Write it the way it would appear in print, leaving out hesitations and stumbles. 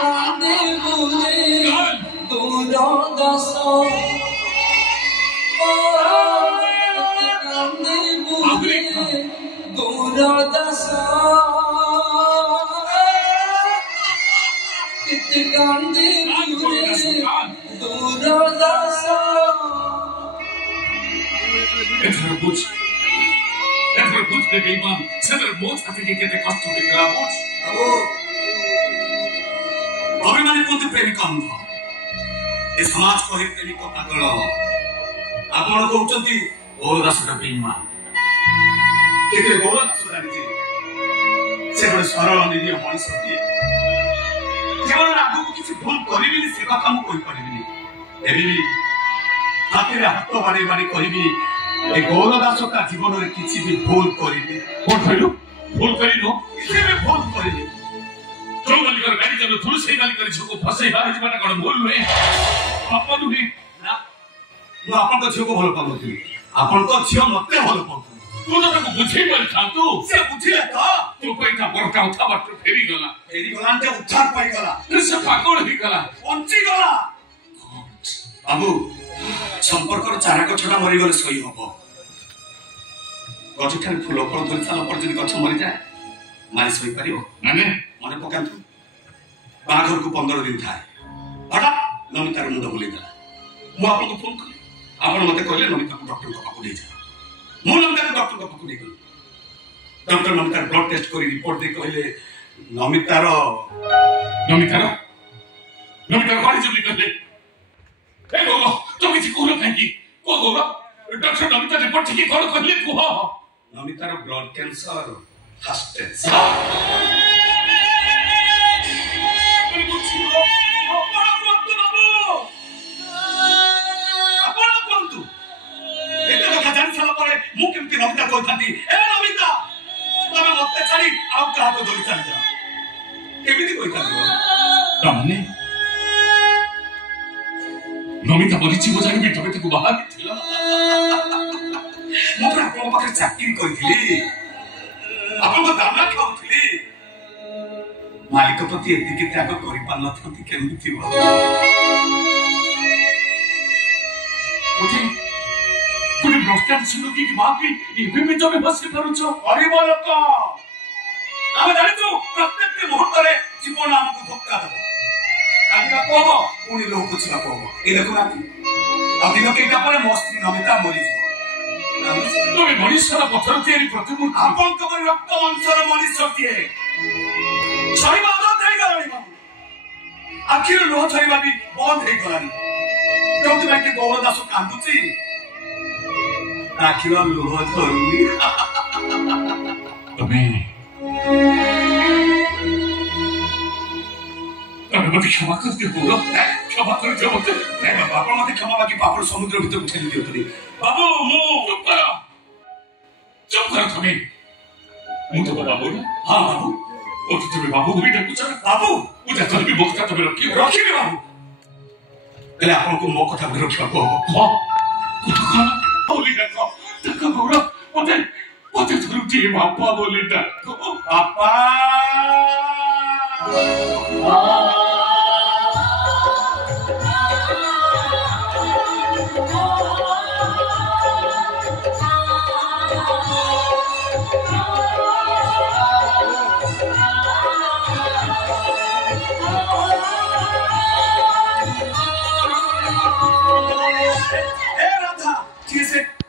कांदे बुरे दूरों दसो कांदे बुरे दूरों दसो कित कांदे बुरे दूरों दसो এথর বুঝ রে বেঈমান সেদের মোচ থেকে কেটে কষ্ট দিলা বুঝ অভিমানী কোন প্রেমিক অন্ধ এ সমাজ কহে প্রেমিক পাগল আপন কହୁଛନ୍ତି গৌরদাসটা বেঈমান কিন্তু গৌরদাস জানিছে সে বড় সরল নিরীহ মଣିষটিଏ জীবনের আগুକୁ କିଛି ভুল କରିବିନି ସେ କଥା ମୁଁ କହିପାରିବିନି ଏବେ ବି ହାତରେ ହାତ ବାଡେଇ ବାଡେଇ କହିବି ଏ ଗୌରଦାସ ତା ଜୀବନରେ କିଛି ବି ଭୁଲ କରିନି কোন কইলো ভুল করিনো କିଛି ବି ଭୁଲ କରିନି जो मालिकर गाड़ी चलो तुलसी मालिकर झोको फसे बाहर जीवाटा कोन भूल नुहे अपन नुहे ନା ମୁଁ ଆପଣଙ୍କ ଝିଅକୁ ଭଲ ପାଉନଥିଲି ଆପଣଙ୍କ ଝିଅ ମତେ ଭଲ ପାଉଥିଲେ तू तो ताको बुझे पर था तू ସେ ବୁଝିଲେ ତ तू कोई का बरका उठा बात फेरी गला ଫେରିଗଲା ଯେ ଉଦ୍ଧାର ପାଇଗଲା से पागल ही गला ବଞ୍ଚିଗଲା ବାବୁ ସମ୍ପର୍କର ଚାରା ଗଛଟା ମରିଗଲେ ସହି ହବ ଗଛଠାରେ ଫୁଲ ଫଳ ଧରି ସାରିଲା ପରେ ଯଦି ଗଛ ମରିଯାଏ ମାରି ଶୋଇପାରିବ ମାନେ ମନେ ପକାନ୍ତୁ ବାହାଘରକୁ 15 ଦିନ ଥାଏ ହଠାତ୍ ନମିତାର ମୁଣ୍ଡ ବୁଲେଇଦେଲା ମୁଁ ଆପଣଙ୍କୁ ଫୋନ କଲି ଆପଣ ମତେ କହିଲେ ନମିତାକୁ ଡକ୍ଟରଙ୍କ ପାଖକୁ ନେଇଯାଅ ମୁଁ ନମିତାକୁ ଡକ୍ଟରଙ୍କ ପାଖକୁ ନେଇଗଲି ଡକ୍ଟର ନମିତାର ବ୍ଲଡ ଟେଷ୍ଟ କରି ରିପୋର୍ଟ ଦେଇ କହିଲେ ନମିତାର गाड़ी चली करले ए गोगो तो किसी कोलो काकी को गोगो डॉक्टर नमिता रिपोर्ट ठीक कोन कहले को नमितार ब्लड कैंसर फर्स्ट स्टेज ମୁଁ କେମିତି ନମିତା କହିଥାନ୍ତି ଏ ନମିତା ତମେ ମତେ ଛାଡି ଆଉ କାହାକୁ ଧରି ଚାଲିଛ କେମିତି କହିଥାନ୍ତି तामने नमिता मरिची हो जानी भी तबे तक बाहर थिला ମୁଁ ତ ଆପଣଙ୍କ ପାଖରେ ଚାକିରି କରିଥିଲି ଆପଣଙ୍କ ଦାନା ଖାଉଥିଲି ମାଲିକ ପ୍ରତି ଏତିକି ତ୍ୟାଗ କରିପାରିନଥାନ୍ତି କେମିତି ଥିବ कोई ब्रोस्टर सुनो की मां की इबे में तबे बस के करूछो गरीब लोक ଆମେ ଜାଣିଛୁ ପ୍ରତ୍ୟେକ ମୁହୂର୍ତ୍ତରେ ଜୀବନ ଆମକୁ ଧୋକା ଦେବ କାନ୍ଦିବାକୁ ହବ ପୁଣି ଲୋକ ପୋଛିବାକୁ ହବ ଏଇ ଦେଖୁନାହାନ୍ତି ଆଉ ଦିନ କେଇଟା ପରେ ମୋ ସ୍ତ୍ରୀ ନମିତା ମରିଯିବ ତମେ ମଣିଷର ପଥର ତିଆରି ପ୍ରତିମୂର୍ତ୍ତି ଆପଣଙ୍କ ପରି ରକ୍ତ ମାଂସର ମଣିଷଟିଏ ସହିବା ବନ୍ଦ ହେଇଗଲାଣି ବାବୁ ଆଖିରୁ ଲୁହ ଝରିବା ବି ବନ୍ଦ ହେଇଗଲାଣି ଯୋଉଥିପାଇଁ କି ଗୌରଦାସ କାନ୍ଦୁଛି ଆଖିର ଲୁହ ଝରୁନି ତମେ मत क्षमा कर दियो बोलो क्षमा कर दियो मत नहीं बाबा आप मत क्षमा बाकी पापड़ समुद्र भीतर उठेली दियो तरी बाबू मु चुप करो तुम्हें मु तो बाबू ना हां बाबू ओ तो तुम्हें बाबू को भी डाकुछ बाबू मुझे तो भी मुक्त तबे रखी बाबू पहले आपन को मो कथा भी रखियो को हां कथा बोली देखो तक बोलो मते थरुटी बापा बोली देखो पापा